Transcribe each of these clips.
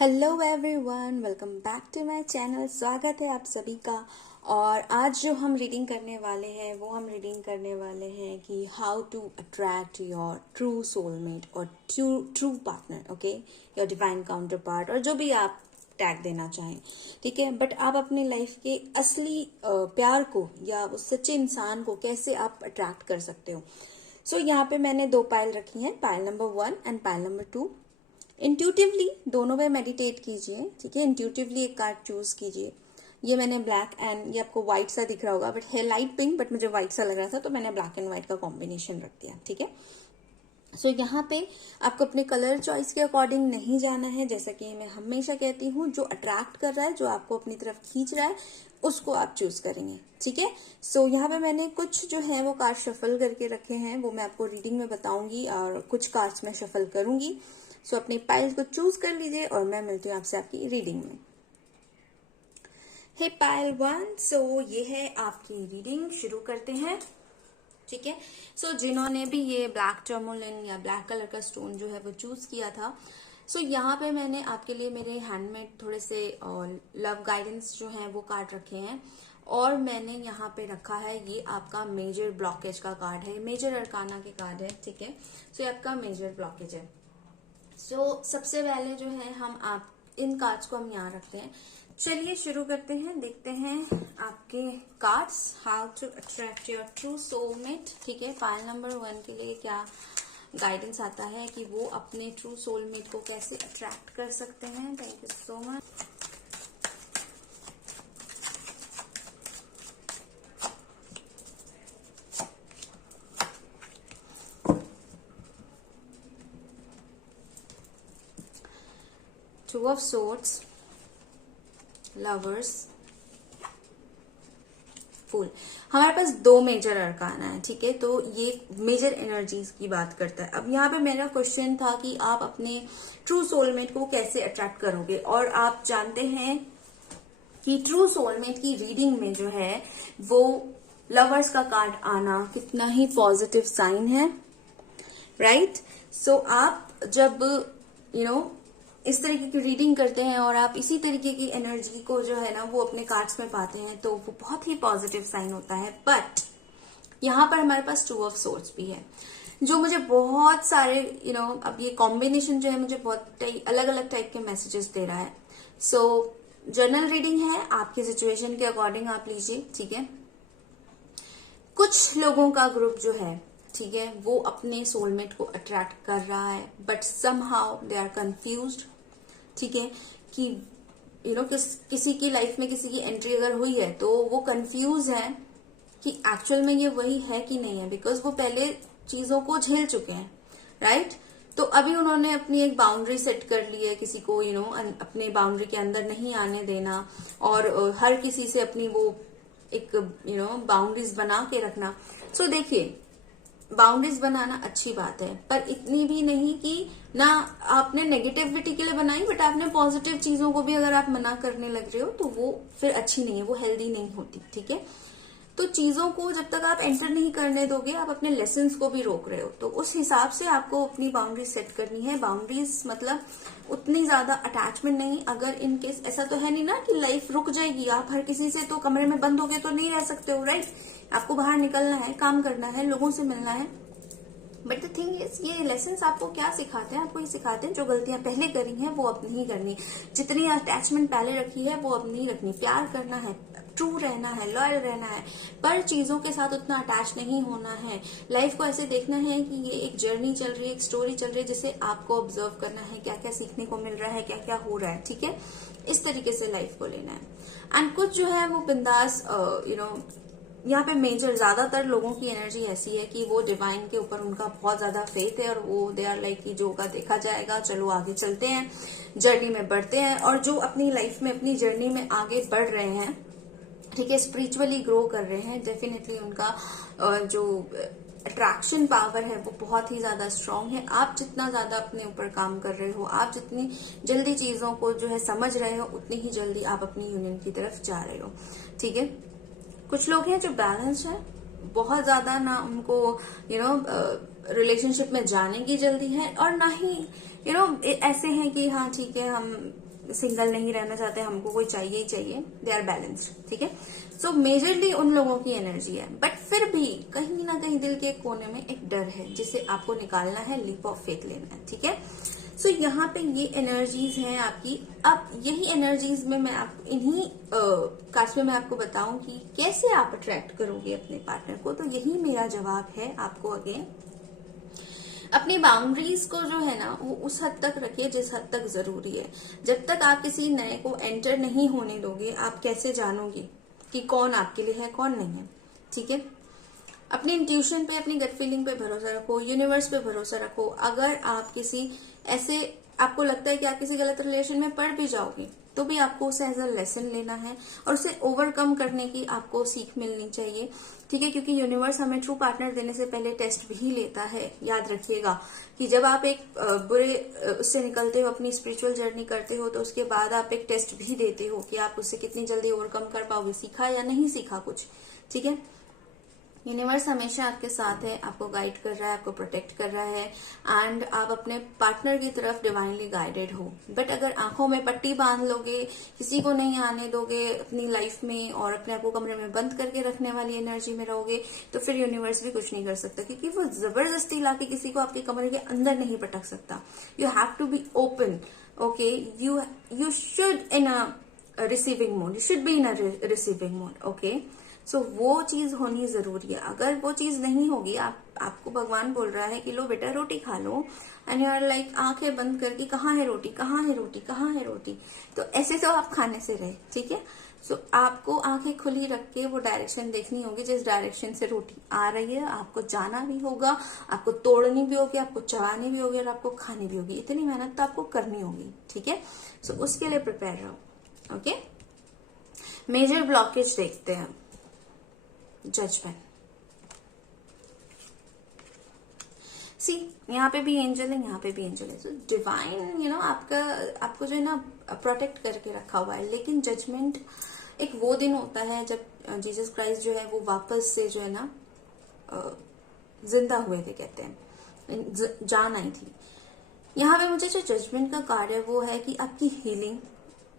Hello everyone, welcome back to my channel. स्वागत है आप सभी का। और आज जो हम रीडिंग करने वाले हैं वो हम रीडिंग करने वाले हैं कि how to attract your true soulmate और true partner, okay, your divine counterpart, और जो भी आप टैग देना चाहें, ठीक है। बट आप अपनी लाइफ के असली प्यार को या उस सच्चे इंसान को कैसे आप अट्रैक्ट कर सकते हो। सो यहाँ पे मैंने दो पायल रखी हैं, pile number 1 and pile number 2। Intuitively दोनों पे मेडिटेट कीजिए, ठीक है। इंट्यूटिवली एक कार्ड चूज कीजिए। ये मैंने ब्लैक एंड, ये आपको व्हाइट सा दिख रहा होगा बट है लाइट पिंक, बट मुझे व्हाइट सा लग रहा था तो मैंने ब्लैक एंड व्हाइट का कॉम्बिनेशन रख दिया, ठीक है। सो यहाँ पे आपको अपने कलर चॉइस के अकॉर्डिंग नहीं जाना है। जैसा कि मैं हमेशा कहती हूँ, जो अट्रैक्ट कर रहा है, जो आपको अपनी तरफ खींच रहा है, उसको आप चूज करेंगे, ठीक है। सो यहाँ पे मैंने कुछ जो है वो कार्ड शफल करके रखे हैं, वो मैं आपको रीडिंग में बताऊंगी और कुछ कार्ड्स में शफल करूंगी। सो अपनी पाइल्स को चूज कर लीजिए और मैं मिलती हूँ आपसे आपकी रीडिंग में। हे पाइल 1, सो ये है आपकी रीडिंग। शुरू करते हैं, ठीक है। सो जिन्होंने भी ये ब्लैक टर्मोलिन या ब्लैक कलर का स्टोन जो है वो चूज किया था, सो यहाँ पे मैंने आपके लिए मेरे हैंडमेड थोड़े से लव गाइडेंस जो है वो कार्ड रखे हैं। और मैंने यहाँ पे रखा है, ये आपका मेजर ब्लॉकेज का कार्ड है, मेजर अरकाना के कार्ड है, ठीक है। सो ये आपका मेजर ब्लॉकेज है। सो सबसे पहले जो है हम आप इन कार्ड्स को हम यहाँ रखते हैं। चलिए शुरू करते हैं, देखते हैं आपके cards, how to attract your true soulmate, ठीक है। पायल नंबर 1 के लिए क्या गाइडेंस आता है कि वो अपने ट्रू सोलमेट को कैसे अट्रैक्ट कर सकते हैं। Thank you so much. Two of swords, lovers, fool. हमारे पास दो मेजर अरकाना है, ठीक है। तो ये मेजर एनर्जीज की बात करता है। अब यहाँ पे मेरा क्वेश्चन था कि आप अपने ट्रू सोलमेट को कैसे अट्रैक्ट करोगे। और आप जानते हैं कि ट्रू सोलमेट की रीडिंग में जो है वो लवर्स का कार्ड आना कितना ही पॉजिटिव साइन है, राइट। सो आप जब इस तरीके की रीडिंग करते हैं और आप इसी तरीके की एनर्जी को जो है ना वो अपने कार्ड्स में पाते हैं, तो वो बहुत ही पॉजिटिव साइन होता है। बट यहाँ पर हमारे पास 2 ऑफ सोर्ड्स भी है, जो मुझे बहुत सारे अब ये कॉम्बिनेशन जो है मुझे बहुत अलग अलग टाइप के मैसेजेस दे रहा है। सो जनरल रीडिंग है, आपकी सिचुएशन के अकॉर्डिंग आप लीजिए, ठीक है। कुछ लोगों का ग्रुप जो है, ठीक है, वो अपने सोलमेट को अट्रैक्ट कर रहा है, but somehow they are confused, ठीक है। कि किसी की लाइफ में किसी की एंट्री अगर हुई है तो वो कंफ्यूज है कि एक्चुअल में ये वही है कि नहीं है, बिकॉज वो पहले चीजों को झेल चुके हैं, राइट। तो अभी उन्होंने अपनी एक बाउंड्री सेट कर ली है, किसी को अपने बाउंड्री के अंदर नहीं आने देना, और हर किसी से अपनी वो एक बाउंड्रीज बना के रखना। सो देखिए, बाउंड्रीज बनाना अच्छी बात है, पर इतनी भी नहीं कि ना आपने नेगेटिविटी के लिए बनाई, बट आपने पॉजिटिव चीजों को भी अगर आप मना करने लग रहे हो तो वो फिर अच्छी नहीं है, वो हेल्दी नहीं होती, ठीक है। तो चीजों को जब तक आप एंटर नहीं करने दोगे, आप अपने लेसन्स को भी रोक रहे हो। तो उस हिसाब से आपको अपनी बाउंड्री सेट करनी है। बाउंड्रीज मतलब उतनी ज्यादा अटैचमेंट नहीं। अगर इन केस ऐसा तो है नहीं ना कि लाइफ रुक जाएगी, आप हर किसी से तो कमरे में बंद होके तो नहीं रह सकते हो, राइट। आपको बाहर निकलना है, काम करना है, लोगों से मिलना है। बट द थिंग इज, ये लेसन्स आपको क्या सिखाते हैं? आपको ये सिखाते हैं जो गलतियां पहले करी हैं वो अब नहीं करनी, जितनी अटैचमेंट पहले रखी है वो अब नहीं रखनी। प्यार करना है, ट्रू रहना है, लॉयल रहना है, पर चीजों के साथ उतना अटैच नहीं होना है। लाइफ को ऐसे देखना है कि ये एक जर्नी चल रही है, एक स्टोरी चल रही है, जिसे आपको ऑब्जर्व करना है, क्या क्या सीखने को मिल रहा है, क्या क्या हो रहा है, ठीक है। इस तरीके से लाइफ को लेना है। एंड कुछ जो है वो बिंदास यहाँ पे मेजर ज्यादातर लोगों की एनर्जी ऐसी है कि वो डिवाइन के ऊपर उनका बहुत ज्यादा फेथ है, और वो दे आर लाइक कि जो होगा देखा जाएगा, चलो आगे चलते हैं, जर्नी में बढ़ते हैं। और जो अपनी लाइफ में अपनी जर्नी में आगे बढ़ रहे हैं, ठीक है, स्पिरिचुअली ग्रो कर रहे हैं, डेफिनेटली उनका जो अट्रैक्शन पावर है वो बहुत ही ज्यादा स्ट्रांग है। आप जितना ज्यादा अपने ऊपर काम कर रहे हो, आप जितनी जल्दी चीजों को जो है समझ रहे हो, उतनी ही जल्दी आप अपनी यूनियन की तरफ जा रहे हो, ठीक है। कुछ लोग हैं जो बैलेंस है, बहुत ज्यादा ना उनको रिलेशनशिप में जाने की जल्दी है, और ना ही ऐसे हैं कि हाँ ठीक है हम सिंगल नहीं रहना चाहते, हमको कोई चाहिए ही चाहिए, दे आर बैलेंस्ड, ठीक है। सो मेजरली उन लोगों की एनर्जी है, बट फिर भी कहीं ना कहीं दिल के कोने में एक डर है जिसे आपको निकालना है, लीप ऑफ फेथ लेना है, ठीक है। सो यहाँ पे ये एनर्जीज हैं आपकी। अब यही एनर्जीज में मैं आपको इन्हीं कास्ट में मैं आपको बताऊं कि कैसे आप अट्रैक्ट करोगे अपने पार्टनर को। तो यही मेरा जवाब है आपको। अगेन, अपनी बाउंड्रीज को जो है ना वो उस हद तक रखिए जिस हद तक जरूरी है। जब तक आप किसी नए को एंटर नहीं होने दोगे, आप कैसे जानोगे कि कौन आपके लिए है कौन नहीं है, ठीक है। अपनी इंट्यूशन पे, अपनी गट फीलिंग पे भरोसा रखो, यूनिवर्स पे भरोसा रखो। अगर आप किसी ऐसे आपको लगता है कि आप किसी गलत रिलेशन में पड़ भी जाओगे, तो भी आपको उसे एज अ लेसन लेना है और उसे ओवरकम करने की आपको सीख मिलनी चाहिए, ठीक है। क्योंकि यूनिवर्स हमें ट्रू पार्टनर देने से पहले टेस्ट भी लेता है। याद रखिएगा कि जब आप एक बुरे उससे निकलते हो, अपनी स्पिरिचुअल जर्नी करते हो, तो उसके बाद आप एक टेस्ट भी देते हो कि आप उससे कितनी जल्दी ओवरकम कर पाओगे, सीखा या नहीं सीखा कुछ, ठीक है। यूनिवर्स हमेशा आपके साथ है, आपको गाइड कर रहा है, आपको प्रोटेक्ट कर रहा है, एंड आप अपने पार्टनर की तरफ डिवाइनली गाइडेड हो। बट अगर आंखों में पट्टी बांध लोगे, किसी को नहीं आने दोगे अपनी लाइफ में और अपने आप को कमरे में बंद करके रखने वाली एनर्जी में रहोगे, तो फिर यूनिवर्स भी कुछ नहीं कर सकता, क्योंकि वो जबरदस्ती लाके किसी को आपके कमरे के अंदर नहीं पटक सकता। You have to be open, okay. You should in a receiving mode, you should be in a receiving mode, okay. So वो चीज होनी जरूरी है। अगर वो चीज नहीं होगी, आपको भगवान बोल रहा है कि लो बेटा रोटी खा लो, एंड यू आर लाइक आंखें बंद करके कहाँ है रोटी, कहाँ है रोटी, कहाँ है रोटी, तो ऐसे तो आप खाने से रहे, ठीक है। सो आपको आंखें खुली रख के वो डायरेक्शन देखनी होगी जिस डायरेक्शन से रोटी आ रही है। आपको जाना भी होगा, आपको तोड़नी भी होगी, आपको चबानी भी होगी और आपको खानी भी होगी। इतनी मेहनत तो आपको करनी होगी, ठीक है। सो उसके लिए प्रिपेयर रहो, ओके। मेजर ब्लॉकेज देखते हैं। जजमेंट, सी यहाँ पे भी एंजल है, यहाँ पे भी एंजल है। सो डिवाइन आपको जो है ना प्रोटेक्ट करके रखा हुआ है। लेकिन जजमेंट एक वो दिन होता है जब जीसस क्राइस्ट जो है वो वापस से जो है ना जिंदा हुए थे, कहते हैं, जान आई थी। यहाँ पे मुझे जो जजमेंट का कार्य है वो है कि आपकी हीलिंग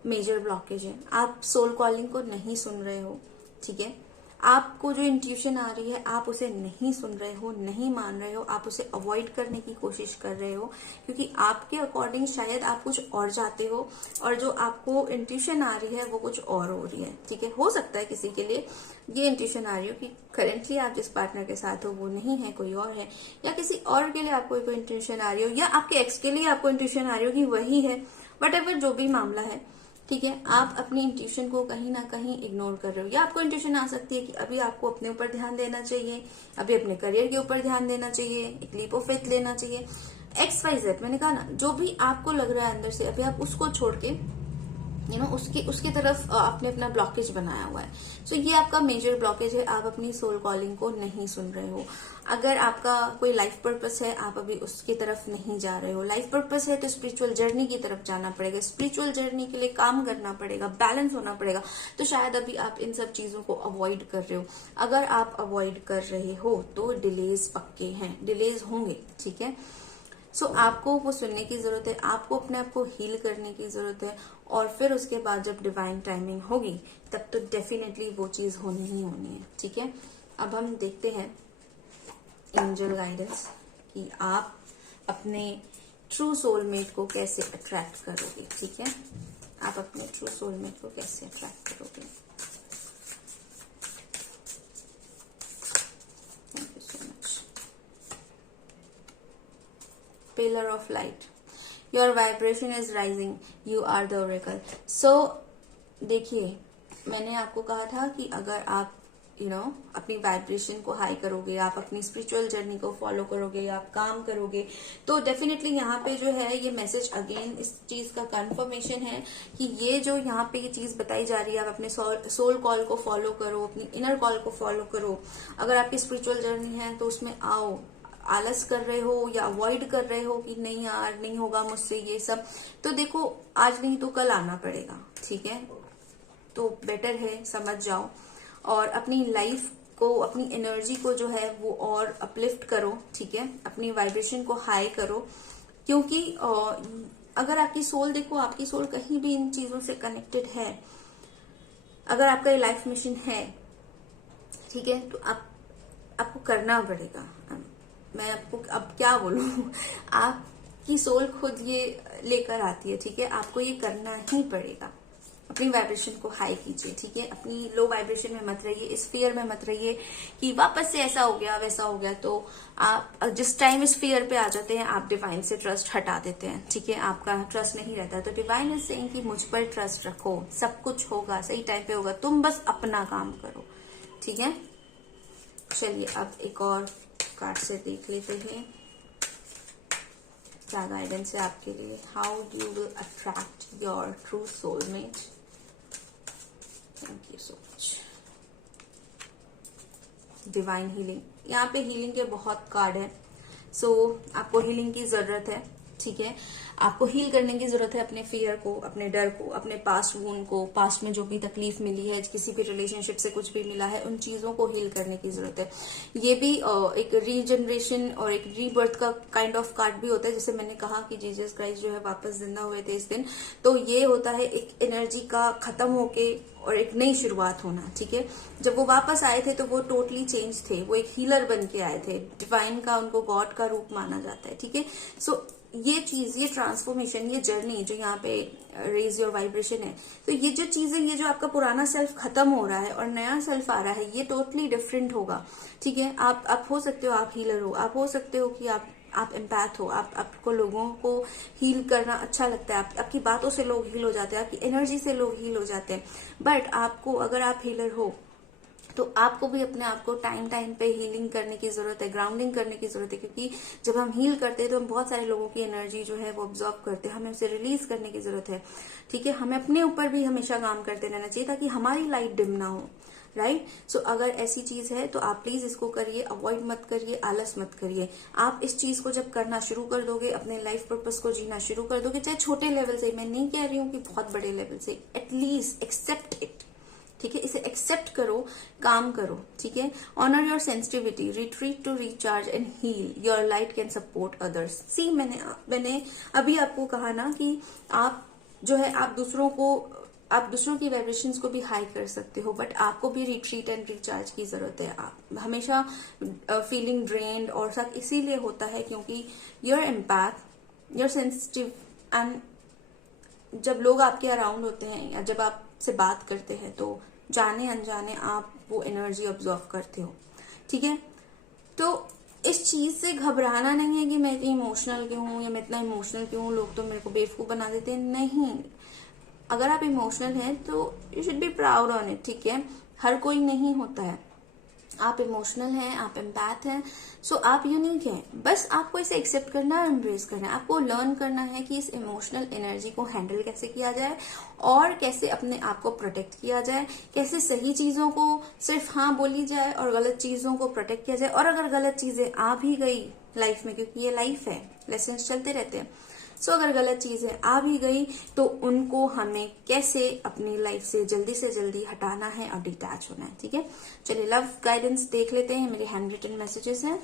मेजर ब्लॉकेज है। आप सोल कॉलिंग को नहीं सुन रहे हो, ठीक है। आपको जो इंट्यूशन आ रही है आप उसे नहीं सुन रहे हो, नहीं मान रहे हो, आप उसे अवॉइड करने की कोशिश कर रहे हो, क्योंकि आपके अकॉर्डिंग शायद आप कुछ और चाहते हो और जो आपको इंट्यूशन आ रही है वो कुछ और हो रही है, ठीक है। हो सकता है किसी के लिए ये इंट्यूशन आ रही हो कि करेंटली आप जिस पार्टनर के साथ हो वो नहीं है, कोई और है, या किसी और के लिए आपको कोई इंट्यूशन आ रही हो, या आपके एक्स के लिए आपको इंट्यूशन आ रही हो कि वही है। बट अगर जो भी मामला है, ठीक है, आप अपनी इंट्यूशन को कहीं ना कहीं इग्नोर कर रहे हो, या आपको इंट्यूशन आ सकती है कि अभी आपको अपने ऊपर ध्यान देना चाहिए, अभी अपने करियर के ऊपर ध्यान देना चाहिए, एक लीप ऑफ फेथ लेना चाहिए, XYZ। मैंने कहा ना, जो भी आपको लग रहा है अंदर से, अभी आप उसको छोड़ के उसकी तरफ आपने अपना ब्लॉकेज बनाया हुआ है। सो ये आपका मेजर ब्लॉकेज है, आप अपनी सोल कॉलिंग को नहीं सुन रहे हो। अगर आपका कोई लाइफ पर्पस है, आप अभी उसकी तरफ नहीं जा रहे हो। लाइफ पर्पस है तो स्पिरिचुअल जर्नी की तरफ जाना पड़ेगा, स्पिरिचुअल जर्नी के लिए काम करना पड़ेगा, बैलेंस होना पड़ेगा। तो शायद अभी आप इन सब चीजों को अवॉइड कर रहे हो। अगर आप अवॉइड कर रहे हो तो डिलेज पक्के हैं, डिलेज होंगे, ठीक है। सो आपको वो सुनने की जरूरत है, आपको अपने आप को हील करने की जरूरत है, और फिर उसके बाद जब डिवाइन टाइमिंग होगी तब तो डेफिनेटली वो चीज होनी ही होनी है, ठीक है। अब हम देखते हैं एंजल गाइडेंस कि आप अपने ट्रू सोलमेट को कैसे अट्रैक्ट करोगे, ठीक है। आप अपने ट्रू सोलमेट को कैसे अट्रैक्ट करोगे। Thank you so much. Pillar of light, your vibration is rising, you are the oracle। So देखिए, मैंने आपको कहा था कि अगर आप अपनी वाइब्रेशन को हाई करोगे, आप अपनी स्पिरिचुअल जर्नी को फॉलो करोगे, आप काम करोगे, तो डेफिनेटली यहाँ पे जो है ये मैसेज अगेन इस चीज का कंफर्मेशन है कि ये जो यहाँ पे ये चीज बताई जा रही है, आप अपने सोल कॉल को फॉलो करो, अपनी इनर कॉल को फॉलो करो। अगर आपकी स्पिरिचुअल जर्नी है तो उसमें आओ। आलस कर रहे हो या अवॉइड कर रहे हो कि नहीं यार नहीं होगा मुझसे ये सब, तो देखो आज नहीं तो कल आना पड़ेगा, ठीक है। तो बेटर है समझ जाओ और अपनी लाइफ को, अपनी एनर्जी को जो है वो और अपलिफ्ट करो, ठीक है। अपनी वाइब्रेशन को हाई करो, क्योंकि अगर आपकी सोल, देखो आपकी सोल कहीं भी इन चीजों से कनेक्टेड है, अगर आपका ये लाइफ मिशन है, ठीक है, तो आपको करना पड़ेगा। मैं आपको अब क्या बोलूं आपकी सोल खुद ये लेकर आती है, ठीक है, आपको ये करना ही पड़ेगा। अपनी वाइब्रेशन को हाई कीजिए, ठीक है, अपनी लो वाइब्रेशन में मत रहिए, इस फियर में मत रहिए कि वापस से ऐसा हो गया वैसा हो गया। तो आप जिस टाइम इस फियर पे आ जाते हैं, आप डिवाइन से ट्रस्ट हटा देते हैं, ठीक है, आपका ट्रस्ट नहीं रहता। तो डिवाइन इज सेइंग कि मुझ पर ट्रस्ट रखो, सब कुछ होगा, सही टाइम पे होगा, तुम बस अपना काम करो, ठीक है। चलिए अब एक और कार्ड से देख लेते हैं क्या गाइडेंस है आपके लिए। How you will attract your true soulmate. Thank you so much. Divine healing, यहाँ पे हीलिंग के बहुत कार्ड है। सो आपको हीलिंग की जरूरत है, ठीक है, आपको हील करने की जरूरत है अपने फियर को, अपने डर को, अपने पास्ट वूंड को, पास्ट में जो भी तकलीफ मिली है, किसी भी रिलेशनशिप से कुछ भी मिला है, उन चीजों को हील करने की जरूरत है। ये भी एक रीजनरेशन और एक रीबर्थ का काइंड ऑफ कार्ड भी होता है। जैसे मैंने कहा कि जीसस क्राइस्ट जो है वापस जिंदा हुए थे इस दिन, तो ये होता है एक एनर्जी का खत्म होके और एक नई शुरुआत होना, ठीक है। जब वो वापस आए थे तो वो टोटली चेंज थे, वो एक हीलर बन के आए थे, डिवाइन का उनको गॉड का रूप माना जाता है, ठीक है। सो ये चीज, ये ट्रांसफॉर्मेशन, ये जर्नी जो यहाँ पे रेज योर वाइब्रेशन है, तो ये जो चीज है, ये जो आपका पुराना सेल्फ खत्म हो रहा है और नया सेल्फ आ रहा है, ये टोटली डिफरेंट होगा, ठीक है। आप हो सकते हो, आप हीलर हो, आप हो सकते हो कि आप एम्पैथ हो, आपको लोगों को हील करना अच्छा लगता है, आपकी बातों से लोग हील हो जाते हैं, आपकी एनर्जी से लोग हील हो जाते हैं। बट आपको, अगर आप हीलर हो तो आपको भी अपने आप को टाइम टाइम पे हीलिंग करने की जरूरत है, ग्राउंडिंग करने की जरूरत है, क्योंकि जब हम हील करते हैं तो हम बहुत सारे लोगों की एनर्जी जो है वो ऑब्जॉर्व करते हैं, हमें उसे रिलीज करने की जरूरत है, ठीक है। हमें अपने ऊपर भी हमेशा काम करते रहना चाहिए ताकि हमारी लाइट डिम ना हो, राइट। सो अगर ऐसी चीज है तो आप प्लीज इसको करिए, अवॉइड मत करिए, आलस मत करिए। आप इस चीज को जब करना शुरू कर दोगे, अपने लाइफ पर्पस को जीना शुरू कर दोगे, चाहे छोटे लेवल से, मैं नहीं कह रही हूँ कि बहुत बड़े लेवल से, एटलीस्ट एक्सेप्ट इट, ठीक है, इसे एक्सेप्ट करो, काम करो, ठीक है। Honour your sensitivity, retreat to recharge and heal, your light can support others. See मैंने अभी आपको कहा ना कि आप जो है, आप दूसरों की वाइब्रेशंस को भी हाई कर सकते हो, बट आपको भी रिट्रीट एंड रिचार्ज की जरूरत है। आप हमेशा फीलिंग ड्रेन्ड और सब इसीलिए होता है क्योंकि you're empath, you're sensitive, and जब लोग आपके अराउंड होते हैं या जब आपसे बात करते हैं तो जाने अनजाने आप वो एनर्जी ऑब्जॉर्व करते हो, ठीक है। तो इस चीज से घबराना नहीं है कि मैं इतनी इमोशनल क्यों हूं या मैं इतना इमोशनल क्यों हूं, लोग तो मेरे को बेवकूफ बना देते हैं, नहीं। अगर आप इमोशनल हैं तो you should be proud on it, ठीक है। हर कोई नहीं होता है, आप इमोशनल हैं, आप एम्पैथ हैं, सो आप यूनिक हैं। बस आपको इसे एक्सेप्ट करना है, एम्ब्रेस करना है, आपको लर्न करना है कि इस इमोशनल एनर्जी को हैंडल कैसे किया जाए और कैसे अपने आप को प्रोटेक्ट किया जाए, कैसे सही चीजों को सिर्फ हाँ बोली जाए और गलत चीजों को प्रोटेक्ट किया जाए। और अगर गलत चीजें आ भी गई लाइफ में, क्योंकि ये लाइफ है, लेसन चलते रहते हैं, सो अगर गलत चीजें आ भी गई तो उनको हमें कैसे अपनी लाइफ से जल्दी हटाना है और डिटैच होना है, ठीक है। चलिए लव गाइडेंस देख लेते हैं, मेरे हैंड रिटन मैसेजेस हैं।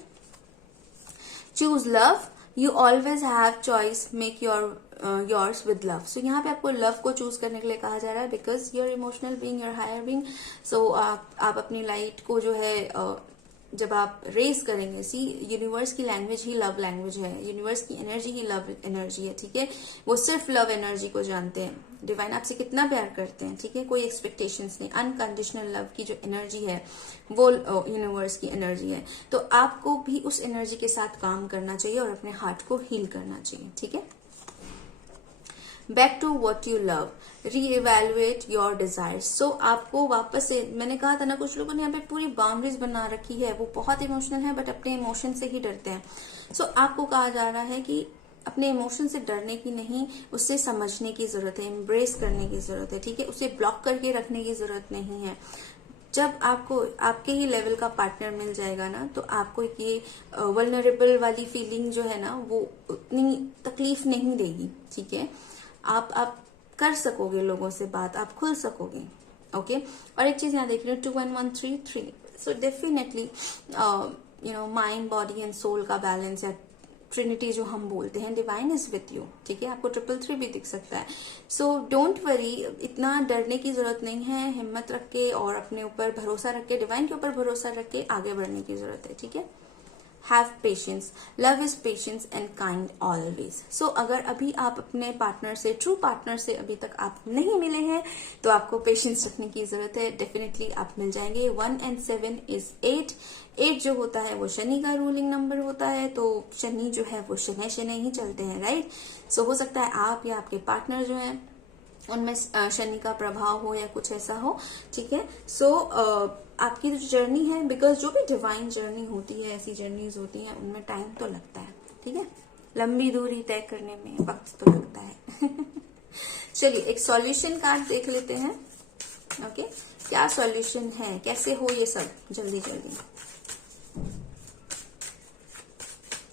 Choose love, you always have choice, make yours with love. So यहाँ पे आपको लव को चूज करने के लिए कहा जा रहा है, because your emotional being, your higher being. So आप अपनी लाइट को जो है जब आप रेज करेंगे, सी यूनिवर्स की लैंग्वेज ही लव लैंग्वेज है, यूनिवर्स की एनर्जी ही लव एनर्जी है, ठीक है। वो सिर्फ लव एनर्जी को जानते हैं। डिवाइन आपसे कितना प्यार करते हैं, ठीक है, कोई एक्सपेक्टेशंस नहीं, अनकंडीशनल लव की जो एनर्जी है वो यूनिवर्स की एनर्जी है। तो आपको भी उस एनर्जी के साथ काम करना चाहिए और अपने हार्ट को हील करना चाहिए, ठीक है। Back to what you love, reevaluate your desires. So आपको वापस से, मैंने कहा था ना, कुछ लोगों ने यहाँ पे पूरी बाउंड्रीज बना रखी है, वो बहुत इमोशनल है बट अपने इमोशन से ही डरते हैं। सो आपको कहा जा रहा है कि अपने इमोशन से डरने की नहीं, उससे समझने की जरूरत है, एम्ब्रेस करने की जरूरत है, ठीक है। उसे ब्लॉक करके रखने की जरूरत नहीं है। जब आपको आपके ही लेवल का पार्टनर मिल जाएगा ना, तो आपको ये वल्नरेबल वाली फीलिंग जो है ना, वो उतनी तकलीफ नहीं देगी, ठीक है। आप कर सकोगे लोगों से बात, आप खुल सकोगे, ओके। और एक चीज यहाँ देख रही हूँ 2113, so definitely mind, body and soul का बैलेंस है, ट्रिनिटी जो हम बोलते हैं, डिवाइन इज विथ यू, ठीक है। आपको 333 भी दिख सकता है। सो डोंट वरी, इतना डरने की जरूरत नहीं है। हिम्मत रख के और अपने ऊपर भरोसा रख के, डिवाइन के ऊपर भरोसा रख के आगे बढ़ने की जरूरत है, ठीक है। Have patience, love is patience and kind always. So अगर अभी आप अपने पार्टनर से, ट्रू पार्टनर से अभी तक आप नहीं मिले हैं तो आपको पेशेंस रखने की जरूरत है। डेफिनेटली आप मिल जाएंगे। 1 and 7 is 8। 8 जो होता है वो शनि का रूलिंग नंबर होता है, तो शनि जो है वो शनि शनि ही चलते हैं, राइट। सो हो सकता है आप या आपके पार्टनर जो है उनमें शनि का प्रभाव हो या कुछ ऐसा हो, ठीक है। सो आपकी जो जर्नी है, बिकॉज जो भी डिवाइन जर्नी होती है, ऐसी जर्नीज होती हैं, उनमें टाइम तो लगता है, ठीक है। लंबी दूरी तय करने में वक्त तो लगता है। चलिए एक सॉल्यूशन कार्ड देख लेते हैं। ओके, क्या सॉल्यूशन है, कैसे हो ये सब, जल्दी जल्दी।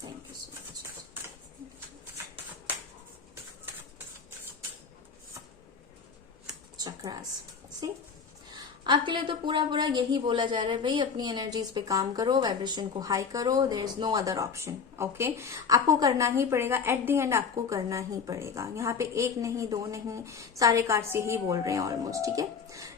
Thank you so much. Chakras, see आपके लिए तो पूरा पूरा यही बोला जा रहा है भाई, अपनी एनर्जीज पे काम करो, वाइब्रेशन को हाई करो। There is no other option, okay. आपको करना ही पड़ेगा, एट द एंड आपको करना ही पड़ेगा। यहाँ पे 1 नहीं 2 नहीं, सारे कार्ड्स यही बोल रहे हैं ऑलमोस्ट, ठीक है।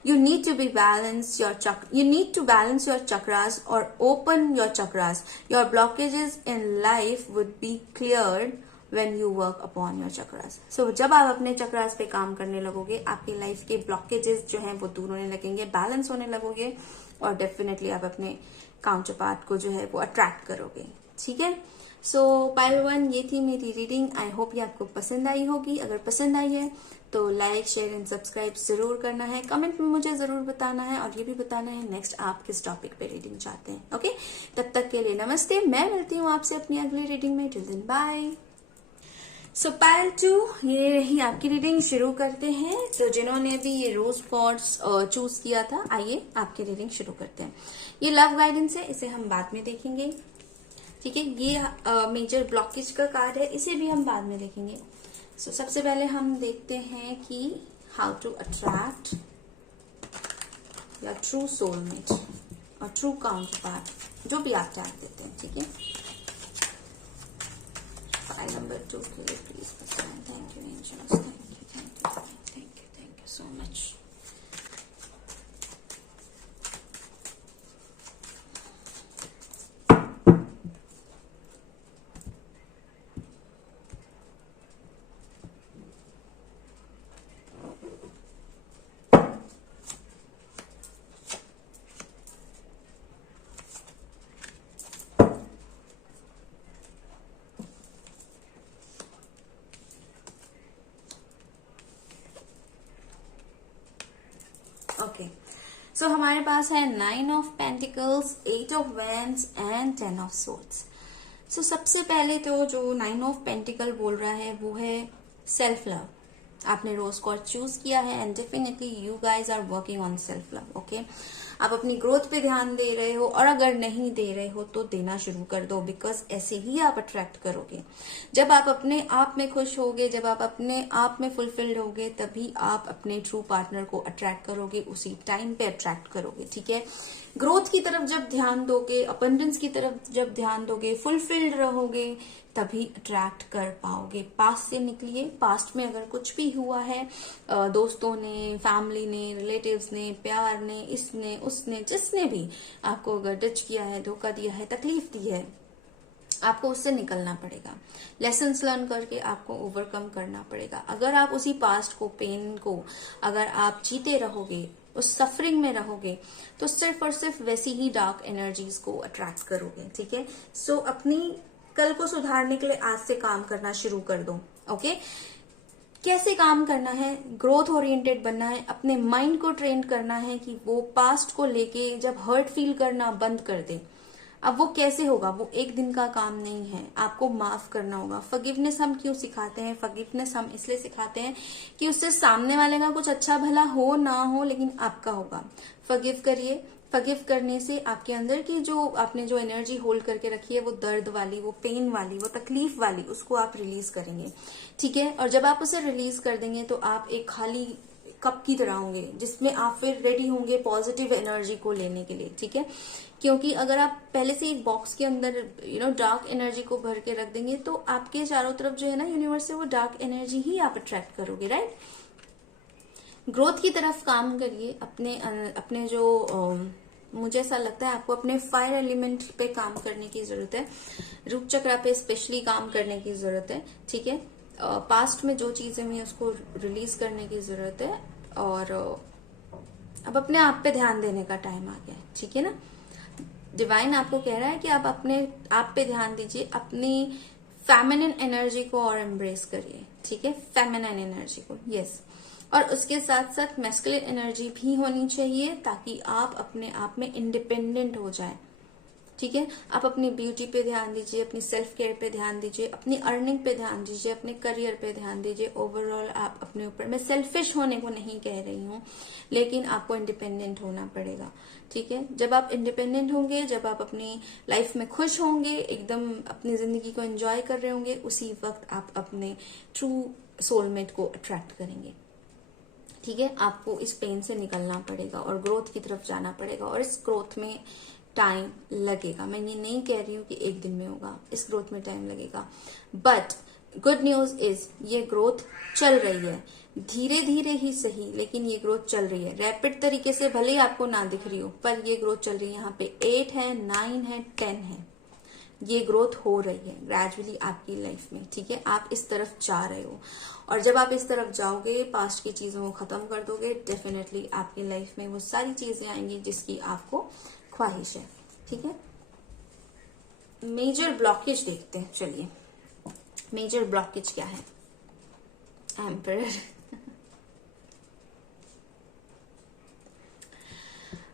You need to be balance your you need to balance your chakras और open your chakras. Your blockages in life would be cleared when you work upon your chakras। So जब आप अपने चक्रास पे काम करने लगोगे, आपकी लाइफ के ब्लॉकेजेस जो हैं वो दूर होने लगेंगे, बैलेंस होने लगोगे, और डेफिनेटली आप अपने काउंटर पार्ट को जो है वो अट्रैक्ट करोगे, ठीक है। सो पाइल 1, ये थी मेरी रीडिंग। आई होप ये आपको पसंद आई होगी। अगर पसंद आई है तो लाइक, शेयर एंड सब्सक्राइब जरूर करना है। कमेंट में मुझे जरूर बताना है, और ये भी बताना है नेक्स्ट आप किस टॉपिक पे रीडिंग चाहते हैं, ओके। तब तक के लिए नमस्ते। मैं मिलती हूँ आपसे अपनी अगली रीडिंग में। Till then bye. So pile 2, ये रही आपकी रीडिंग। शुरू करते हैं। तो जिन्होंने भी ये रोज पॉट्स चूज किया था, आइए आपकी रीडिंग शुरू करते हैं। ये लव गाइडेंस है, इसे हम बाद में देखेंगे, ठीक है। ये मेजर ब्लॉकेज का कार्ड है, इसे भी हम बाद में देखेंगे। सो सबसे पहले हम देखते हैं कि how to attract your true soulmate और ट्रू काउंटर पार्ट, जो भी आप चाहते देते हैं, ठीक है। File number 2 के लिए प्लीज बताएं। Thank you angels, thank you, thank you, thank you, thank you so much. Okay, so हमारे पास है 9 of pentacles, 8 of wands and 10 of swords. So सबसे पहले तो जो 9 ऑफ पेंटिकल बोल रहा है वो है सेल्फ लव। आपने रोज कॉर्ड चूज किया है and definitely you guys are working on self love, okay. आप अपनी ग्रोथ पे ध्यान दे रहे हो, और अगर नहीं दे रहे हो तो देना शुरू कर दो, बिकॉज ऐसे ही आप अट्रैक्ट करोगे। जब आप अपने आप में खुश होगे, जब आप अपने आप में फुलफिल्ड होगे, तभी आप अपने ट्रू पार्टनर को अट्रैक्ट करोगे, उसी टाइम पे अट्रैक्ट करोगे, ठीक है। ग्रोथ की तरफ जब ध्यान दोगे, अबंडेंस की तरफ जब ध्यान दोगे, फुलफिल्ड रहोगे, तभी अट्रैक्ट कर पाओगे। पास्ट से निकलिए। पास्ट में अगर कुछ भी हुआ है, दोस्तों ने, फैमिली ने, रिलेटिव्स ने, प्यार ने, इसने उसने, जिसने भी आपको अगर डिच किया है, धोखा दिया है, तकलीफ दी है, आपको उससे निकलना पड़ेगा। लेसन्स लर्न करके आपको ओवरकम करना पड़ेगा। अगर आप उसी पास्ट को, पेन को अगर आप जीते रहोगे, उस सफरिंग में रहोगे, तो सिर्फ और सिर्फ वैसी ही डार्क एनर्जीज को अट्रैक्ट करोगे, ठीक है। सो अपनी कल को सुधारने के लिए आज से काम करना शुरू कर दो, ओके। कैसे काम करना है? ग्रोथ ओरिएंटेड बनना है, अपने माइंड को ट्रेन करना है कि वो पास्ट को लेके जब हर्ट फील करना बंद कर दे। अब वो कैसे होगा? वो एक दिन का काम नहीं है, आपको माफ करना होगा। फॉरगिवनेस हम क्यों सिखाते हैं? फॉरगिवनेस हम इसलिए सिखाते हैं कि उससे सामने वाले का कुछ अच्छा भला हो ना हो, लेकिन आपका होगा। फॉरगिव करिए। फॉरगिव करने से आपके अंदर की जो आपने जो एनर्जी होल्ड करके रखी है, वो दर्द वाली, वो पेन वाली, वो तकलीफ वाली, उसको आप रिलीज करेंगे, ठीक है। और जब आप उसे रिलीज कर देंगे तो आप एक कप की तरह होंगे, जिसमें आप फिर रेडी होंगे पॉजिटिव एनर्जी को लेने के लिए, ठीक है। क्योंकि अगर आप पहले से एक बॉक्स के अंदर डार्क एनर्जी को भर के रख देंगे तो आपके चारों तरफ जो है ना यूनिवर्स से वो डार्क एनर्जी ही आप अट्रैक्ट करोगे, राइट। ग्रोथ की तरफ काम करिए, अपने जो मुझे ऐसा लगता है आपको अपने फायर एलिमेंट पे काम करने की जरूरत है, रूट चक्रा पे स्पेशली काम करने की जरूरत है, ठीक है। पास्ट में जो चीजें हुई उसको रिलीज करने की जरूरत है, और अब अपने आप पे ध्यान देने का टाइम आ गया है, ठीक है ना। डिवाइन आपको कह रहा है कि आप अपने आप पे ध्यान दीजिए, अपनी फेमिनिन एनर्जी को और एम्ब्रेस करिए, ठीक है, फेमिनिन एनर्जी को, यस। और उसके साथ साथ मैस्कुलिन एनर्जी भी होनी चाहिए ताकि आप अपने आप में इंडिपेंडेंट हो जाए, ठीक है। आप अपनी ब्यूटी पे ध्यान दीजिए, अपनी सेल्फ केयर पे ध्यान दीजिए, अपनी अर्निंग पे ध्यान दीजिए, अपने करियर पे ध्यान दीजिए। ओवरऑल आप अपने ऊपर, मैं सेल्फिश होने को नहीं कह रही हूँ, लेकिन आपको इंडिपेंडेंट होना पड़ेगा, ठीक है। जब आप इंडिपेंडेंट होंगे, जब आप अपनी लाइफ में खुश होंगे, एकदम अपनी जिंदगी को एंजॉय कर रहे होंगे, उसी वक्त आप अपने ट्रू सोलमेट को अट्रैक्ट करेंगे, ठीक है। आपको इस पेन से निकलना पड़ेगा और ग्रोथ की तरफ जाना पड़ेगा, और इस ग्रोथ में टाइम लगेगा। मैं ये नहीं कह रही हूँ कि एक दिन में होगा, इस ग्रोथ में टाइम लगेगा, बट गुड न्यूज इज ये ग्रोथ चल रही है, धीरे धीरे ही सही, लेकिन ये ग्रोथ चल रही है। रैपिड तरीके से भले ही आपको ना दिख रही हो, पर ये ग्रोथ चल रही है। यहाँ पे 8 है, 9 है, 10 है, ये ग्रोथ हो रही है ग्रेजुअली आपकी लाइफ में, ठीक है। आप इस तरफ जा रहे हो, और जब आप इस तरफ जाओगे, पास्ट की चीजों को खत्म कर दोगे, डेफिनेटली आपकी लाइफ में वो सारी चीजें आएंगी जिसकी आपको ख्वाहिश है, ठीक है। मेजर ब्लॉकेज देखते हैं, चलिए मेजर ब्लॉकेज क्या है। Emperor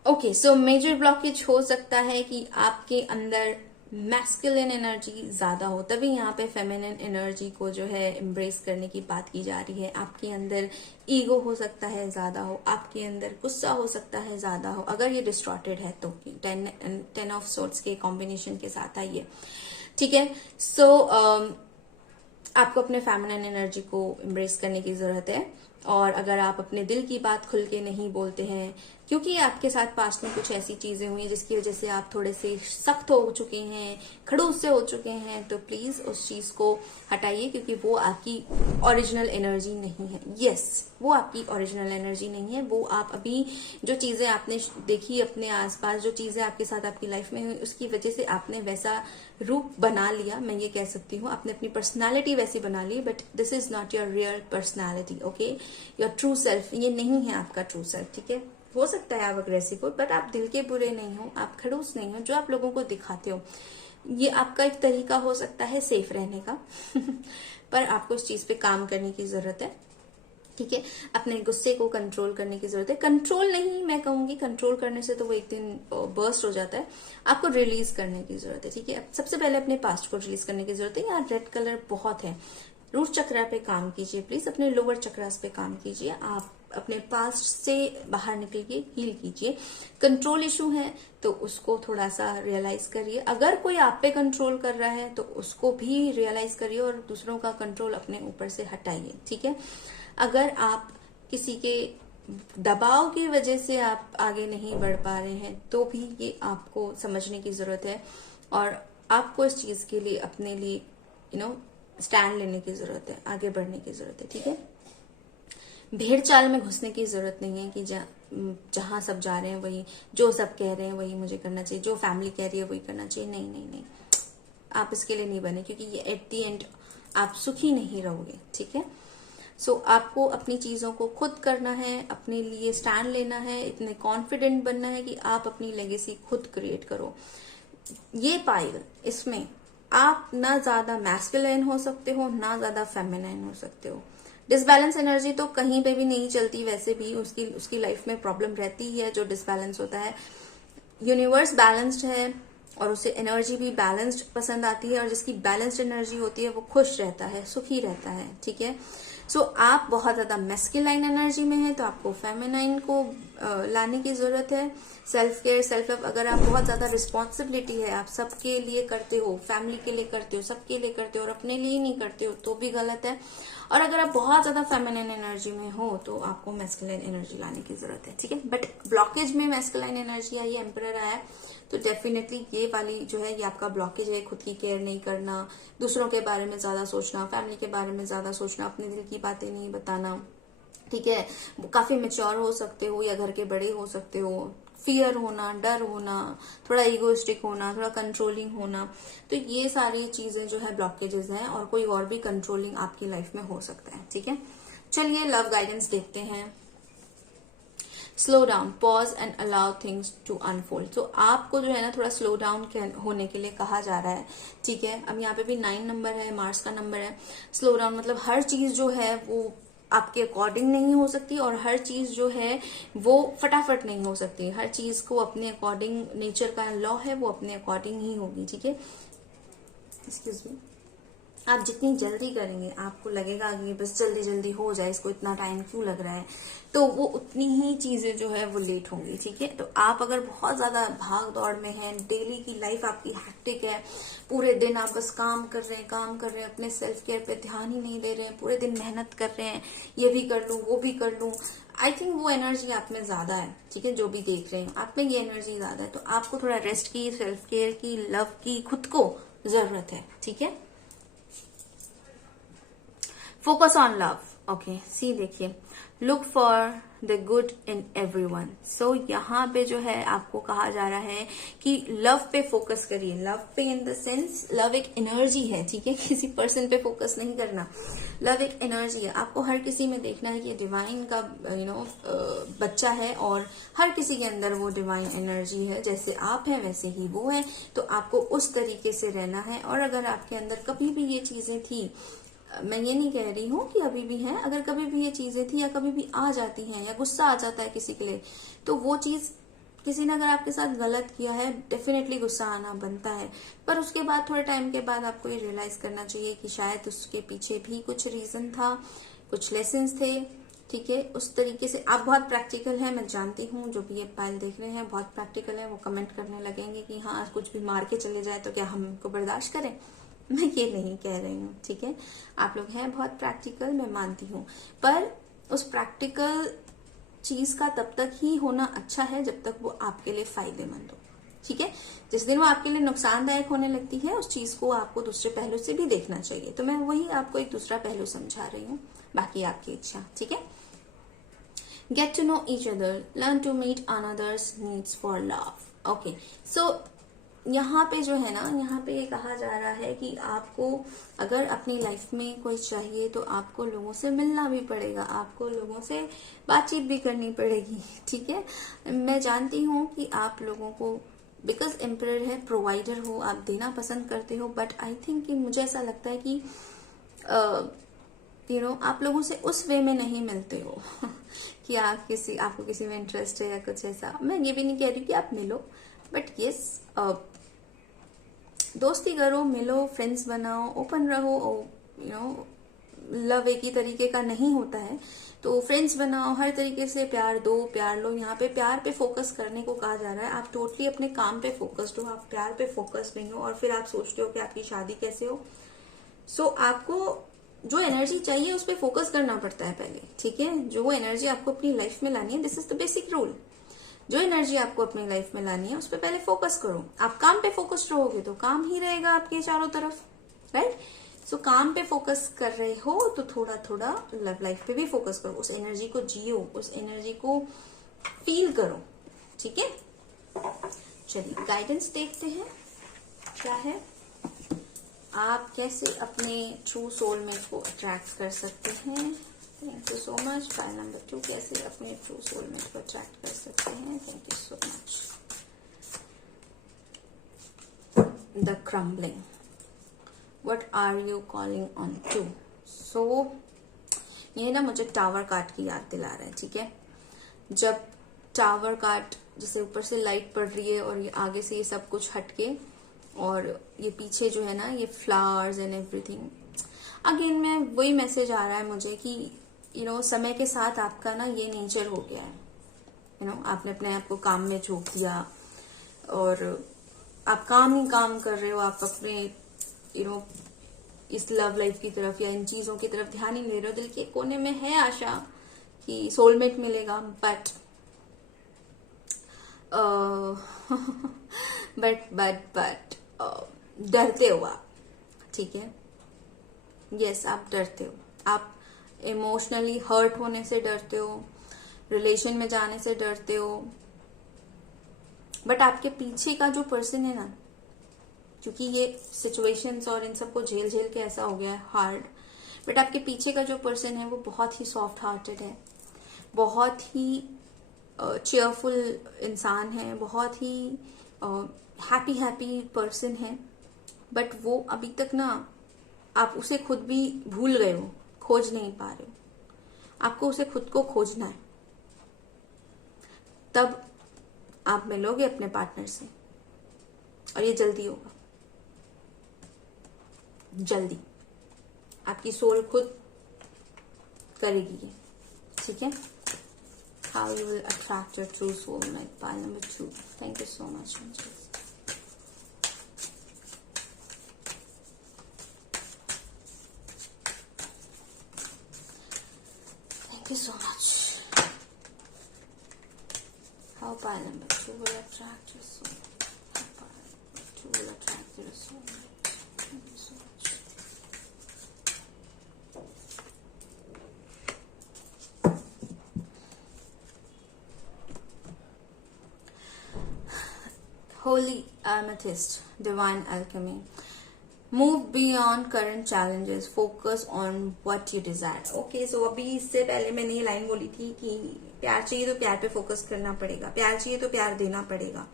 okay, so major blockage हो सकता है कि आपके अंदर मैस्कुलिन एनर्जी ज्यादा हो, तभी यहाँ पे फेमिनिन एनर्जी को जो है एम्ब्रेस करने की बात की जा रही है। आपके अंदर ईगो हो सकता है ज्यादा हो, आपके अंदर गुस्सा हो सकता है ज्यादा हो, अगर ये डिस्टॉर्टेड है तो 10 ऑफ सोर्ट्स के कॉम्बिनेशन के साथ आइए, ठीक है। सो आपको अपने फेमिनिन एनर्जी को एम्ब्रेस करने की जरूरत है, और अगर आप अपने दिल की बात खुल के नहीं बोलते हैं, क्योंकि आपके साथ पास्ट में कुछ ऐसी चीजें हुई जिसकी वजह से आप थोड़े से सख्त हो चुके हैं, खड़ूस से हो चुके हैं, तो प्लीज उस चीज को हटाइए, क्योंकि वो आपकी ओरिजिनल एनर्जी नहीं है। यस, वो आपकी ओरिजिनल एनर्जी नहीं है। वो आप अभी जो चीजें आपने देखी अपने आसपास, जो चीजें आपके साथ आपकी लाइफ में हुई, उसकी वजह से आपने वैसा रूप बना लिया, मैं ये कह सकती हूँ, आपने अपनी पर्सनालिटी वैसी बना ली, but this is not your real personality, okay. Your true self ये नहीं है आपका ट्रू सेल्फ, ठीक है। हो सकता है आप अग्रेसिव हो, बट आप दिल के बुरे नहीं हो, आप खड़ूस नहीं हो, जो आप लोगों को दिखाते हो। ये आपका एक तरीका हो सकता है सेफ रहने का पर आपको इस चीज पे काम करने की जरूरत है, ठीक है। अपने गुस्से को कंट्रोल करने की जरूरत है। कंट्रोल नहीं मैं कहूंगी, कंट्रोल करने से तो वो एक दिन बर्स्ट हो जाता है। आपको रिलीज करने की जरूरत है, ठीक है। सबसे पहले अपने पास्ट को रिलीज करने की जरूरत है। यहाँ रेड कलर बहुत है। रूट चक्रा पे काम कीजिए प्लीज, अपने लोअर चक्रास पे काम कीजिए। आप अपने पास्ट से बाहर निकलिए, हील कीजिए। कंट्रोल इशू है तो उसको थोड़ा सा रियलाइज करिए। अगर कोई आप पे कंट्रोल कर रहा है तो उसको भी रियलाइज करिए और दूसरों का कंट्रोल अपने ऊपर से हटाइए, ठीक है। अगर आप किसी के दबाव की वजह से आप आगे नहीं बढ़ पा रहे हैं तो भी ये आपको समझने की जरूरत है, और आपको इस चीज के लिए अपने लिए स्टैंड लेने की जरूरत है, आगे बढ़ने की जरूरत है, ठीक है। भेड़ चाल में घुसने की जरूरत नहीं है कि जहां सब जा रहे हैं वही, जो सब कह रहे हैं वही मुझे करना चाहिए, जो फैमिली कह रही है वही करना चाहिए। नहीं नहीं नहीं, आप इसके लिए नहीं बने, क्योंकि ये एट दी एंड आप सुखी नहीं रहोगे, ठीक है। सो आपको अपनी चीजों को खुद करना है, अपने लिए स्टैंड लेना है, इतने कॉन्फिडेंट बनना है कि आप अपनी लेगेसी खुद क्रिएट करो। ये पाइल, इसमें आप ना ज्यादा मैस्कुलिन हो सकते हो, ना ज्यादा फेमिनाइन हो सकते हो। डिसबैलेंस एनर्जी तो कहीं पे भी नहीं चलती, वैसे भी उसकी लाइफ में प्रॉब्लम रहती ही है जो डिसबैलेंस होता है। यूनिवर्स बैलेंस्ड है और उसे एनर्जी भी बैलेंस्ड पसंद आती है, और जिसकी बैलेंस्ड एनर्जी होती है वो खुश रहता है, सुखी रहता है, ठीक है। सो आप बहुत ज्यादा मैस्कुलाइन एनर्जी में है तो आपको फेमिनाइन को लाने की जरूरत है। सेल्फ केयर, सेल्फ लव, अगर आप बहुत ज्यादा रिस्पॉन्सिबिलिटी है, आप सबके लिए करते हो, फैमिली के लिए करते हो, सबके लिए करते हो और अपने लिए नहीं करते हो तो भी गलत है। और अगर आप बहुत ज्यादा फेमिनिन एनर्जी में हो तो आपको मैस्कुलिन एनर्जी लाने की जरूरत है, ठीक है। बट ब्लॉकेज में मैस्कुलिन एनर्जी आई, एम्परर आया, तो डेफिनेटली ये वाली जो है ये आपका ब्लॉकेज है। खुद की केयर नहीं करना, दूसरों के बारे में ज्यादा सोचना, फैमिली के बारे में ज्यादा सोचना, अपने दिल की बातें नहीं बताना, ठीक है। काफी मेच्योर हो सकते हो या घर के बड़े हो सकते हो, फियर होना, डर होना, थोड़ा इगोइस्टिक होना, थोड़ा कंट्रोलिंग होना, तो ये सारी चीजें जो है ब्लॉकेजेस हैं। और कोई और भी कंट्रोलिंग आपकी लाइफ में हो सकता है, ठीक है। चलिए लव गाइडेंस देखते हैं। Slow down, pause and allow things to unfold. तो आपको जो है ना थोड़ा स्लो डाउन होने के लिए कहा जा रहा है, ठीक है। अब यहाँ पे भी 9 नंबर है, मार्स का नंबर है। स्लो डाउन मतलब हर चीज जो है वो आपके अकॉर्डिंग नहीं हो सकती, और हर चीज जो है वो फटाफट नहीं हो सकती। हर चीज को अपने अकॉर्डिंग, नेचर का लॉ है वो अपने अकॉर्डिंग ही होगी, ठीक है। Excuse me. आप जितनी जल्दी करेंगे, आपको लगेगा कि बस जल्दी जल्दी हो जाए, इसको इतना टाइम क्यों लग रहा है, तो वो उतनी ही चीजें जो है वो लेट होंगी, ठीक है। तो आप अगर बहुत ज्यादा भाग दौड़ में हैं, डेली की लाइफ आपकी हैक्टिक है, पूरे दिन आप बस काम कर रहे हैं, अपने सेल्फ केयर पे ध्यान ही नहीं दे रहे हैं, पूरे दिन मेहनत कर रहे हैं, ये भी कर लूं वो भी कर लूं, आई थिंक वो एनर्जी आप में ज्यादा है, ठीक है। जो भी देख रहे हैं आप में ये एनर्जी ज्यादा है, तो आपको थोड़ा रेस्ट की, सेल्फ केयर की, लव की, खुद को जरूरत है, ठीक है। Focus on love, okay. See देखिए, look for the good in everyone. So यहाँ पे जो है आपको कहा जा रहा है कि लव पे फोकस करिए। लव पे इन द सेंस, लव एक एनर्जी है, ठीक है। किसी पर्सन पे फोकस नहीं करना। लव एक एनर्जी है, आपको हर किसी में देखना है कि डिवाइन का बच्चा है, और हर किसी के अंदर वो डिवाइन एनर्जी है। जैसे आप हैं वैसे ही वो है, तो आपको उस तरीके से रहना है। और अगर आपके अंदर कभी भी ये चीजें थी, मैं ये नहीं कह रही हूँ कि अभी भी हैं, अगर कभी भी ये चीजें थी या कभी भी आ जाती हैं, या गुस्सा आ जाता है किसी के लिए, तो वो चीज किसी ने अगर आपके साथ गलत किया है, डेफिनेटली गुस्सा आना बनता है। पर उसके बाद थोड़े टाइम के बाद आपको ये रियलाइज करना चाहिए कि शायद उसके पीछे भी कुछ रीजन था, कुछ लेसन्स थे, ठीक है। उस तरीके से आप बहुत प्रैक्टिकल हैं, मैं जानती हूँ। जो भी ये पायल देख रहे हैं बहुत प्रैक्टिकल है, वो कमेंट करने लगेंगे कि हाँ कुछ भी मार के चले जाए तो क्या हम उनको बर्दाश्त करें। मैं ये नहीं कह रही हूँ, ठीक है। आप लोग हैं बहुत प्रैक्टिकल, मैं मानती हूँ, पर उस प्रैक्टिकल चीज का तब तक ही होना अच्छा है जब तक वो आपके लिए फायदेमंद हो, ठीक है। जिस दिन वो आपके लिए नुकसानदायक होने लगती है, उस चीज को आपको दूसरे पहलू से भी देखना चाहिए। तो मैं वही आपको एक दूसरा पहलू समझा रही हूँ, बाकी आपकी इच्छा, ठीक है। Get to know each other, learn to meet another's needs for love, okay. So यहाँ पे जो है ना, यहाँ पे ये कहा जा रहा है कि आपको अगर अपनी लाइफ में कोई चाहिए तो आपको लोगों से मिलना भी पड़ेगा, आपको लोगों से बातचीत भी करनी पड़ेगी, ठीक है। मैं जानती हूँ कि आप लोगों को, बिकॉज एम्परर है, प्रोवाइडर हो, आप देना पसंद करते हो, बट आई थिंक कि मुझे ऐसा लगता है कि आप लोगों से उस वे में नहीं मिलते हो कि आपको किसी में इंटरेस्ट है या कुछ ऐसा। मैं ये भी नहीं कह रही कि आप मिलो, बट यस दोस्ती करो, मिलो, फ्रेंड्स बनाओ, ओपन रहो, लव एक ही तरीके का नहीं होता है, तो फ्रेंड्स बनाओ, हर तरीके से प्यार दो, प्यार लो। यहाँ पे प्यार पे फोकस करने को कहा जा रहा है। आप टोटली अपने काम पे फोकस्ड हो, आप प्यार पे फोकस नहीं हो, और फिर आप सोचते हो कि आपकी शादी कैसे हो। सो आपको जो एनर्जी चाहिए उस पर फोकस करना पड़ता है पहले, ठीक है। जो एनर्जी आपको अपनी लाइफ में लानी है, this is the basic rule. जो एनर्जी आपको अपनी लाइफ में लानी है उस पर पहले फोकस करो। आप काम पे फोकस्ड रहोगे तो काम ही रहेगा आपके चारों तरफ, राइट। सो काम पे फोकस कर रहे हो तो थोड़ा थोड़ा लव लाइफ पे भी फोकस करो, उस एनर्जी को जियो, उस एनर्जी को फील करो, ठीक है। चलिए गाइडेंस देखते हैं क्या है, आप कैसे अपने ट्रू सोलमेट को अट्रैक्ट कर सकते हैं। Thank you so much. File number 2, कैसे अपने ट्रू सोलमेट को अट्रैक्ट कर सकते हैं। Thank you so much. The crumbling, what are you calling on to. So ये ना मुझे टावर कार्ड की याद दिला रहा है, ठीक है। जब टावर कार्ड, जैसे ऊपर से लाइट पड़ रही है और ये आगे से ये सब कुछ हटके, और ये पीछे जो है ना ये फ्लावर्स एंड एवरीथिंग, अगेन में वही मैसेज आ रहा है मुझे कि समय के साथ आपका ना ये नेचर हो गया है। आपने अपने आप को काम में झोंक दिया और आप काम ही काम कर रहे हो, आप अपने इस लव लाइफ की तरफ या इन चीजों की तरफ ध्यान ही नहीं दे रहे हो, दिल के कोने में है आशा कि सोलमेट मिलेगा, बट बट डरते हो आप, ठीक है। यस, आप डरते हो, आप इमोशनली हर्ट होने से डरते हो, रिलेशन में जाने से डरते हो, बट आपके पीछे का जो पर्सन है ना, क्योंकि ये सिचुएशंस और इन सबको झेल झेल के ऐसा हो गया है हार्ड, बट आपके पीछे का जो पर्सन है वो बहुत ही सॉफ्ट हार्टेड है, बहुत ही चेयरफुल इंसान है, बहुत ही हैप्पी पर्सन है, बट वो अभी तक ना आप उसे खुद भी भूल गए हो, खोज नहीं पा रहे हो। आपको उसे खुद को खोजना है, तब आप मिलोगे अपने पार्टनर से, और ये जल्दी होगा, जल्दी आपकी सोल खुद करेगी ये, ठीक है। How you will attract your true soulmate, pile number 2. Thank you so much, angels. Thank you so much. How pile number 2 will attract your soulmate? How pile number 2 will attract your soulmate? Thank you so much. Holy Amethyst, Divine Alchemy. Move beyond current challenges. Focus on what you desire. Okay, so अभी इससे पहले मैंने ये line बोली थी कि प्यार चाहिए तो प्यार पे फोकस करना पड़ेगा, प्यार चाहिए तो प्यार देना पड़ेगा,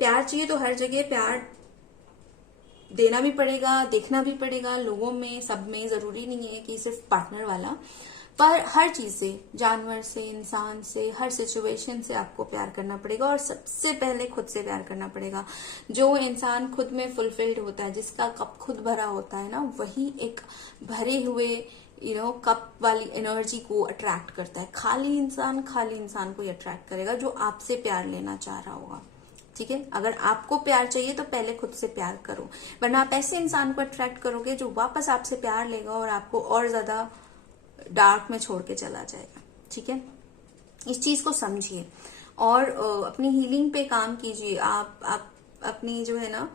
प्यार चाहिए तो हर जगह प्यार देना भी पड़ेगा, देखना भी पड़ेगा, लोगों में, सब में। जरूरी नहीं है कि सिर्फ पार्टनर वाला, पर हर चीज से, जानवर से, इंसान से, हर सिचुएशन से आपको प्यार करना पड़ेगा, और सबसे पहले खुद से प्यार करना पड़ेगा। जो इंसान खुद में फुलफिल्ड होता है, जिसका कप खुद भरा होता है ना, वही एक भरे हुए कप वाली एनर्जी को अट्रैक्ट करता है। खाली इंसान को ही अट्रैक्ट करेगा जो आपसे प्यार लेना चाह रहा होगा, ठीक है। अगर आपको प्यार चाहिए तो पहले खुद से प्यार करो, वरना आप ऐसे इंसान को अट्रैक्ट करोगे जो वापस आपसे प्यार लेगा और आपको और ज्यादा डार्क में छोड़ के चला जाएगा, ठीक है। इस चीज को समझिए और अपनी हीलिंग पे काम कीजिए। आप अपनी जो है ना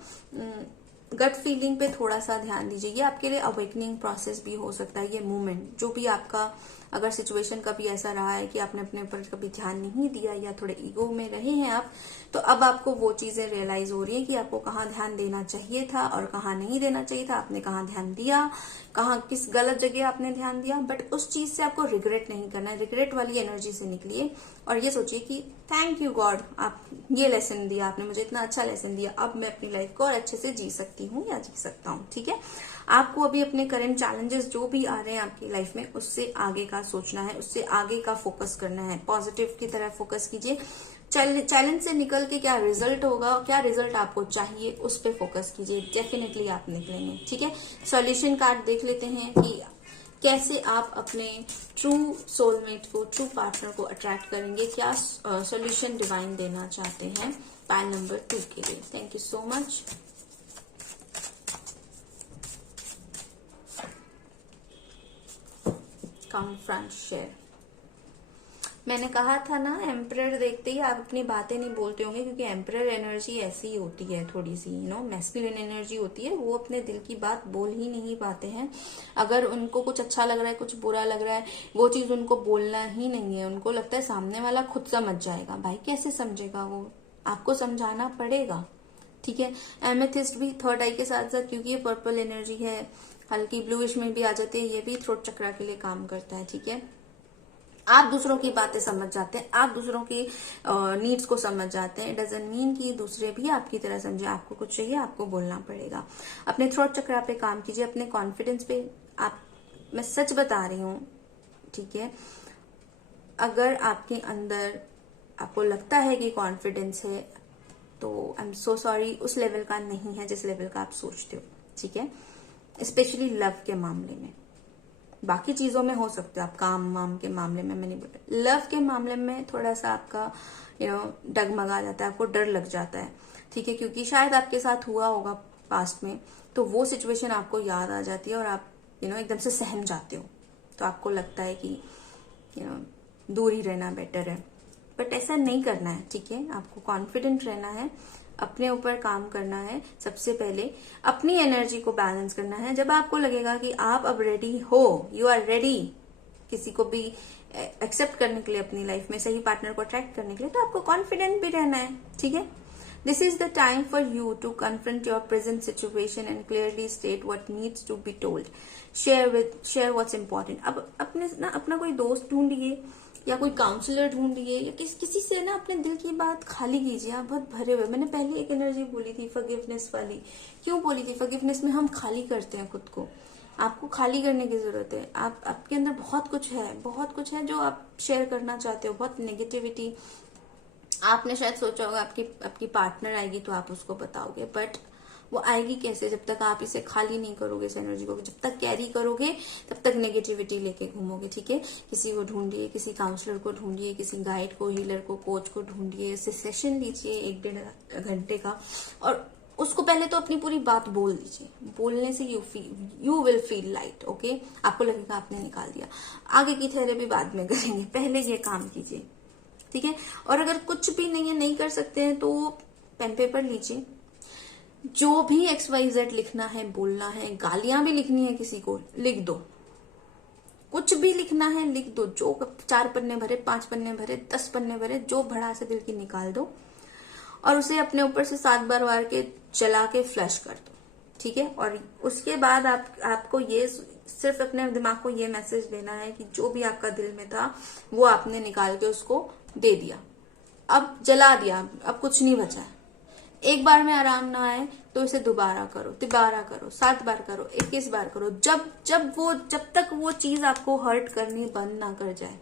गट फीलिंग पे थोड़ा सा ध्यान दीजिए। ये आपके लिए अवेकनिंग प्रोसेस भी हो सकता है। ये मूवमेंट जो भी आपका, अगर सिचुएशन कभी ऐसा रहा है कि आपने अपने ऊपर कभी ध्यान नहीं दिया या थोड़े ईगो में रहे हैं आप, तो अब आपको वो चीजें रियलाइज हो रही है कि आपको कहाँ ध्यान देना चाहिए था और कहाँ नहीं देना चाहिए था, आपने कहाँ ध्यान दिया, कहाँ किस गलत जगह आपने ध्यान दिया। बट उस चीज से आपको रिग्रेट नहीं करना है, रिग्रेट वाली एनर्जी से निकलिए और ये सोचिए कि थैंक यू गॉड, आप ये लेसन दिया, आपने मुझे इतना अच्छा लेसन दिया, अब मैं अपनी लाइफ को और अच्छे से जी सकती हूँ या जी सकता हूँ, ठीक है। आपको अभी अपने करंट चैलेंजेस जो भी आ रहे हैं आपकी लाइफ में, उससे आगे का सोचना है, उससे आगे का फोकस करना है। पॉजिटिव की तरह फोकस कीजिए। चैलेंज से निकल के क्या रिजल्ट होगा, क्या रिजल्ट आपको चाहिए, उस पर फोकस कीजिए। डेफिनेटली आप निकलेंगे, ठीक है। सॉल्यूशन कार्ड देख लेते हैं कि कैसे आप अपने ट्रू सोलमेट को, ट्रू पार्टनर को अट्रैक्ट करेंगे। क्या सॉल्यूशन डिवाइन देना चाहते हैं पाइल नंबर 2 के लिए। Thank you so much. Confront share. मैंने कहा था ना, एम्परर देखते ही आप अपनी बातें नहीं बोलते होंगे, क्योंकि एम्परर एनर्जी ऐसी ही होती है, थोड़ी सी मैस्कुलिन एनर्जी होती है। वो अपने दिल की बात बोल ही नहीं पाते हैं। अगर उनको कुछ अच्छा लग रहा है, कुछ बुरा लग रहा है, वो चीज उनको बोलना ही नहीं है। उनको लगता है सामने वाला खुद समझ जाएगा। भाई कैसे समझेगा वो, आपको समझाना पड़ेगा, ठीक है। एमेथिस्ट भी थर्ड आई के साथ साथ, क्योंकि ये पर्पल एनर्जी है, हल्की ब्लूइश में भी आ जाती है, ये भी थ्रोट चक्रा के लिए काम करता है, ठीक है। आप दूसरों की बातें समझ जाते हैं, आप दूसरों की नीड्स को समझ जाते हैं। इट डजंट मीन कि दूसरे भी आपकी तरह समझे। आपको कुछ चाहिए, आपको बोलना पड़ेगा। अपने थ्रोट चक्रा पे काम कीजिए, अपने कॉन्फिडेंस पे। मैं सच बता रही हूँ, ठीक है। अगर आपके अंदर आपको लगता है कि कॉन्फिडेंस है, तो आई एम सो सॉरी, उस लेवल का नहीं है जिस लेवल का आप सोचते हो, ठीक है। स्पेशली लव के मामले में। बाकी चीजों में हो सकते हो आप, काम वाम के मामले में मैं नहीं बोल रही, लव के मामले में थोड़ा सा आपका डगमगा जाता है, आपको डर लग जाता है, ठीक है। क्योंकि शायद आपके साथ हुआ होगा पास्ट में, तो वो सिचुएशन आपको याद आ जाती है और आप एकदम से सहम जाते हो। तो आपको लगता है कि दूर ही रहना बेटर है, बट ऐसा नहीं करना है, ठीक है। आपको कॉन्फिडेंट रहना है, अपने ऊपर काम करना है। सबसे पहले अपनी एनर्जी को बैलेंस करना है। जब आपको लगेगा कि आप अब रेडी हो, यू आर रेडी किसी को भी एक्सेप्ट करने के लिए, अपनी लाइफ में सही पार्टनर को अट्रैक्ट करने के लिए, तो आपको कॉन्फिडेंट भी रहना है, ठीक है। This is the time for you to confront your present situation and clearly state what needs to be told. Share what's important. अब अपना कोई दोस्त ढूंढिए या कोई काउंसलर ढूंढिए या किसी से ना अपने दिल की बात खाली कीजिए। आप बहुत भरे हुए, मैंने पहले एक एनर्जी बोली थी फॉरगिवनेस वाली, क्यों बोली थी? फॉरगिवनेस में हम खाली करते हैं खुद को। आपको खाली करने की जरूरत है। आपके अंदर बहुत कुछ है जो आप शेयर करना चाहते हो। बहुत नेगेटिविटी, आपने शायद सोचा होगा आपकी पार्टनर आएगी तो आप उसको बताओगे, बट वो आएगी कैसे? जब तक आप इसे खाली नहीं करोगे, इस एनर्जी को जब तक कैरी करोगे तब तक नेगेटिविटी लेके घूमोगे, ठीक है। किसी को ढूंढिए, किसी काउंसलर को ढूंढिए, किसी गाइड को, हीलर को, कोच को ढूंढिए। इससे सेशन लीजिए 1-1.5 घंटे का, और उसको पहले तो अपनी पूरी बात बोल दीजिए। बोलने से you will feel light, okay. आपको लगेगा आपने निकाल दिया। आगे की थेरेपी बाद में करेंगे, पहले ये काम कीजिए, ठीक है। और अगर कुछ भी नहीं कर सकते हैं तो पेन पेपर लीजिए, जो भी XYZ लिखना है, बोलना है, गालियां भी लिखनी है किसी को, लिख दो। कुछ भी लिखना है लिख दो, जो 4 पन्ने भरे, 5 पन्ने भरे, 10 पन्ने भरे, जो भड़ा से दिल की निकाल दो और उसे अपने ऊपर से 7 बार वार के जला के फ्लश कर दो, ठीक है। और उसके बाद आपको ये सिर्फ अपने दिमाग को ये मैसेज देना है कि जो भी आपका दिल में था वो आपने निकाल के उसको दे दिया, अब जला दिया, अब कुछ नहीं बचा है। एक बार में आराम ना आए तो इसे दोबारा करो, 7 बार करो, 21 बार करो, जब तक वो चीज आपको हर्ट करनी बंद ना कर जाए।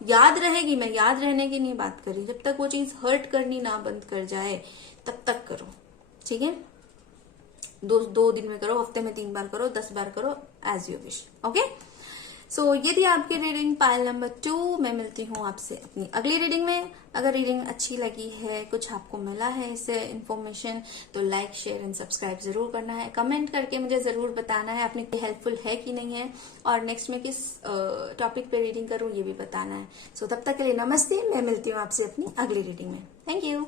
याद रहेगी, मैं याद रहने की नहीं बात कर रही, जब तक वो चीज हर्ट करनी ना बंद कर जाए तब तक करो, ठीक है। 2 दिन में करो, हफ्ते में 3 बार करो, 10 बार करो, एज यू विश, ओके। सो ये थी आपकी रीडिंग पाइल नंबर 2। मैं मिलती हूँ आपसे अपनी अगली रीडिंग में। अगर रीडिंग अच्छी लगी है, कुछ आपको मिला है इससे इन्फॉर्मेशन, तो लाइक, शेयर एंड सब्सक्राइब जरूर करना है। कमेंट करके मुझे जरूर बताना है आपने हेल्पफुल है कि नहीं है, और नेक्स्ट में किस टॉपिक पे रीडिंग करूँ ये भी बताना है। सो तब तक के लिए नमस्ते, मैं मिलती हूँ आपसे अपनी अगली रीडिंग में। Thank you.